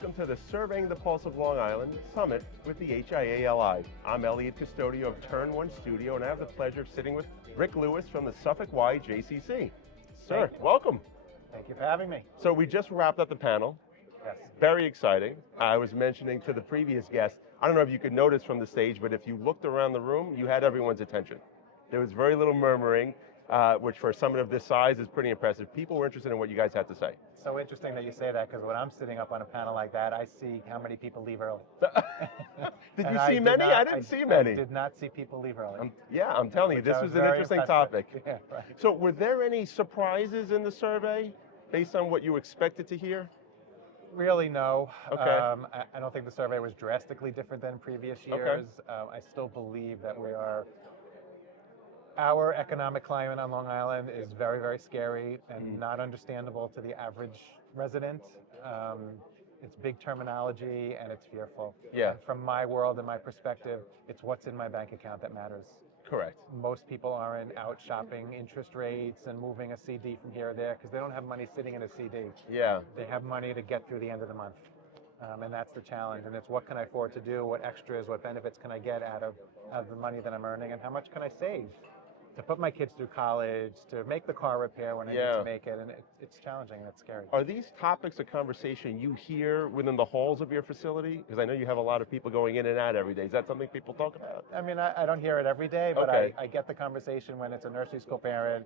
welcome to the Surveying the Pulse of Long Island Summit with the HIA-LI. I'm Eliud, Custodio of Turn 1 Studio, and I have the pleasure of sitting with Rick Lewis from the Suffolk Y JCC. Sir, welcome. Thank you for having me. So we just wrapped up the panel. Yes. Very exciting. I was mentioning to the previous guest, I don't know if you could notice from the stage, but if you looked around the room, you had everyone's attention. There was very little murmuring, which for a summit of this size is pretty impressive. People were interested in what you guys had to say. So interesting that you say that, because when I'm sitting up on a panel like that, I see how many people leave early. Did you see many? I didn't see many. I did not see people leave early. I'm telling you, this was an interesting topic. Yeah, right. So were there any surprises in the survey based on what you expected to hear? Really, no. Okay. I don't think the survey was drastically different than previous years. Okay. I still believe that our economic climate on Long Island is very, very scary and not understandable to the average resident. It's big terminology and it's fearful. Yeah. And from my world and my perspective, it's what's in my bank account that matters. Correct. Most people aren't out shopping interest rates and moving a CD from here or there because they don't have money sitting in a CD. Yeah. They have money to get through the end of the month. And that's the challenge. And it's what can I afford to do, what extras, what benefits can I get out of the money that I'm earning, and how much can I save to put my kids through college, to make the car repair when I need to make it. And it's challenging and it's scary. Are these topics of conversation you hear within the halls of your facility? Because I know you have a lot of people going in and out every day. Is that something people talk about? I mean, I don't hear it every day, but I get the conversation when it's a nursery school parent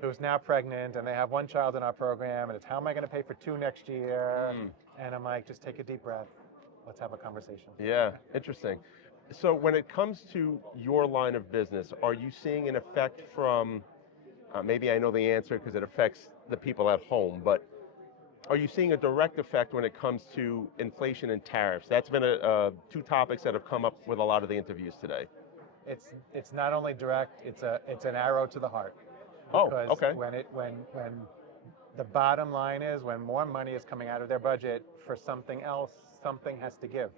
who's now pregnant and they have one child in our program, and it's how am I going to pay for 2 next year? And I'm like, just take a deep breath. Let's have a conversation. Yeah, interesting. So when it comes to your line of business, are you seeing an effect from, maybe I know the answer because it affects the people at home, but are you seeing a direct effect when it comes to inflation and tariffs? That's been two topics that have come up with a lot of the interviews today. It's not only direct, it's an arrow to the heart. Because when the bottom line is when more money is coming out of their budget for something else, something has to give.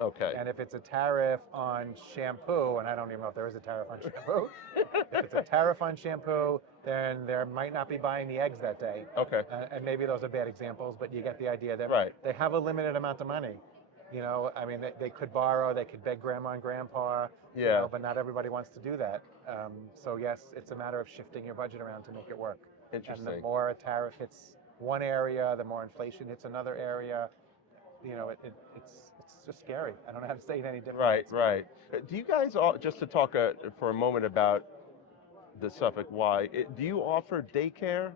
Okay. And if it's a tariff on shampoo, and I don't even know if there is a tariff on shampoo, if it's a tariff on shampoo, then they might not be buying the eggs that day. Okay. And maybe those are bad examples, but you get the idea that they have a limited amount of money. You know, I mean, they could borrow, they could beg grandma and grandpa, you know, but not everybody wants to do that. So yes, it's a matter of shifting your budget around to make it work. Interesting. And the more a tariff hits one area, the more inflation hits another area. You know, it's just scary. I don't know how to say it any different. Right. Do you guys, just to talk for a moment about the Suffolk Y, do you offer daycare?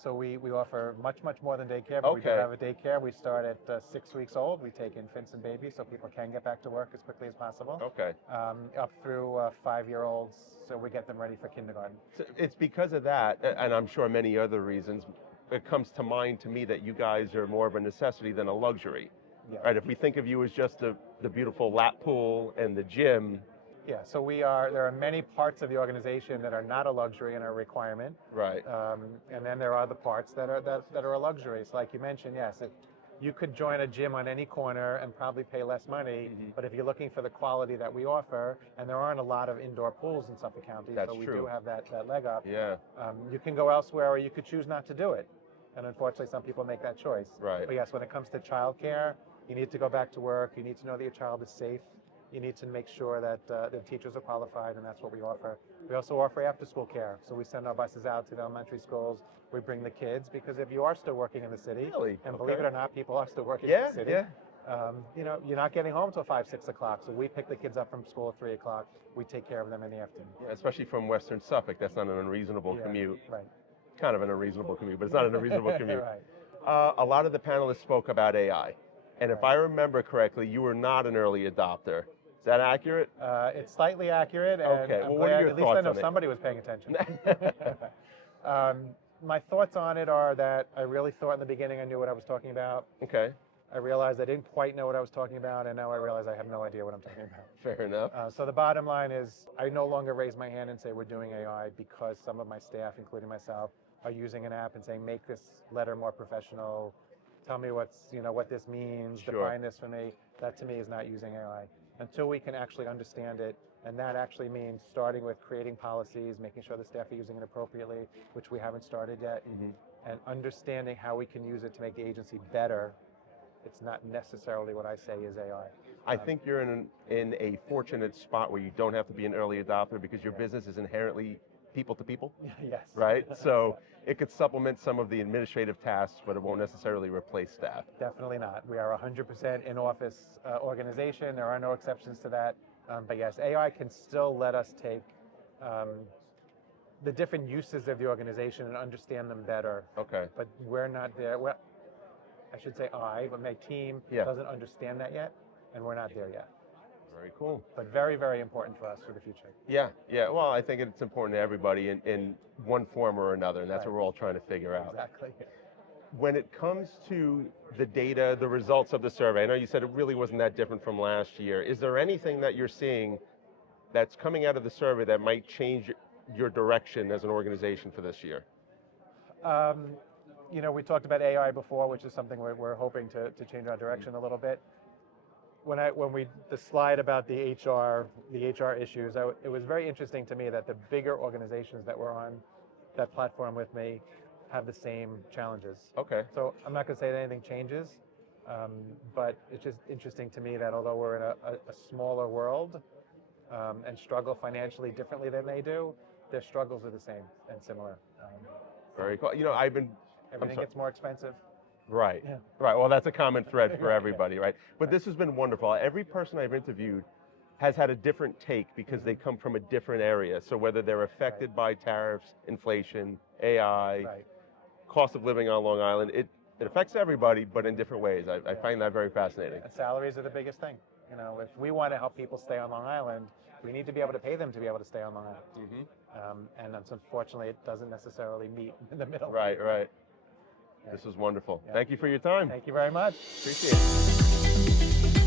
So we offer much more than daycare, but we do have a daycare. We start at 6 weeks old. We take infants and babies so people can get back to work as quickly as possible. Okay. Up through 5-year-olds, so we get them ready for kindergarten. So it's because of that, and I'm sure many other reasons, it comes to mind to me that you guys are more of a necessity than a luxury. Yeah. Right, if we think of you as just the beautiful lap pool and the gym. Yeah, so there are many parts of the organization that are not a luxury and are a requirement. Right. And then there are the parts that are a luxury. So like you mentioned, yes, you could join a gym on any corner and probably pay less money, but if you're looking for the quality that we offer, and there aren't a lot of indoor pools in Suffolk County, so we do have that leg up. Yeah. You can go elsewhere or you could choose not to do it. And unfortunately, some people make that choice. Right. But yes, when it comes to childcare, you need to go back to work. You need to know that your child is safe. You need to make sure that the teachers are qualified, and that's what we offer. We also offer after-school care. So we send our buses out to the elementary schools. We bring the kids, because if you are still working in the city, and believe it or not, people are still working in the city. You know, you're not getting home till 5, 6 o'clock. So we pick the kids up from school at 3 o'clock. We take care of them in the afternoon. Yeah, especially from Western Suffolk, that's not an unreasonable commute. Right. Kind of an unreasonable commute, but it's not an unreasonable commute. Right. A lot of the panelists spoke about AI. And if I remember correctly, you were not an early adopter. Is that accurate? It's slightly accurate. And okay. Well, what are your at thoughts least I know on somebody was paying attention. My thoughts on it are that I really thought in the beginning I knew what I was talking about. Okay. I realized I didn't quite know what I was talking about, and now I realize I have no idea what I'm talking about. Fair enough. So the bottom line is I no longer raise my hand and say we're doing AI, because some of my staff, including myself, are using an app and saying, make this letter more professional, tell me what this means, define this for me. That to me is not using AI. Until we can actually understand it, and that actually means starting with creating policies, making sure the staff are using it appropriately, which we haven't started yet, and understanding how we can use it to make the agency better it's not necessarily what I say is AI. I think you're in a fortunate spot where you don't have to be an early adopter because your business is inherently people to people, Yes. right? So it could supplement some of the administrative tasks, but it won't necessarily replace staff. Definitely not. We are 100% in-office organization. There are no exceptions to that. But yes, AI can still let us take the different uses of the organization and understand them better. Okay. But we're not there. I should say but my team doesn't understand that yet, and we're not there yet. Very cool. But very, very important for us for the future. Yeah. Well, I think it's important to everybody in one form or another, and that's what we're all trying to figure out. Exactly. When it comes to the data, the results of the survey, I know you said it really wasn't that different from last year. Is there anything that you're seeing that's coming out of the survey that might change your direction as an organization for this year? We talked about AI before, which is something we're hoping to change our direction a little bit. The slide about the HR issues, it was very interesting to me that the bigger organizations that were on that platform with me have the same challenges. Okay. So I'm not going to say that anything changes, but it's just interesting to me that although we're in a smaller world and struggle financially differently than they do, their struggles are the same and similar. Very cool. Everything gets more expensive. Right. Yeah. Right. Well, that's a common thread for everybody, right? But this has been wonderful. Every person I've interviewed has had a different take because they come from a different area. So whether they're affected by tariffs, inflation, AI, cost of living on Long Island, it affects everybody, but in different ways. I find that very fascinating. And salaries are the biggest thing. If we want to help people stay on Long Island, we need to be able to pay them to be able to stay on Long Island. Mm-hmm. And unfortunately, it doesn't necessarily meet in the middle. Right. This was wonderful. Thank you for your time. Thank you very much. Appreciate it.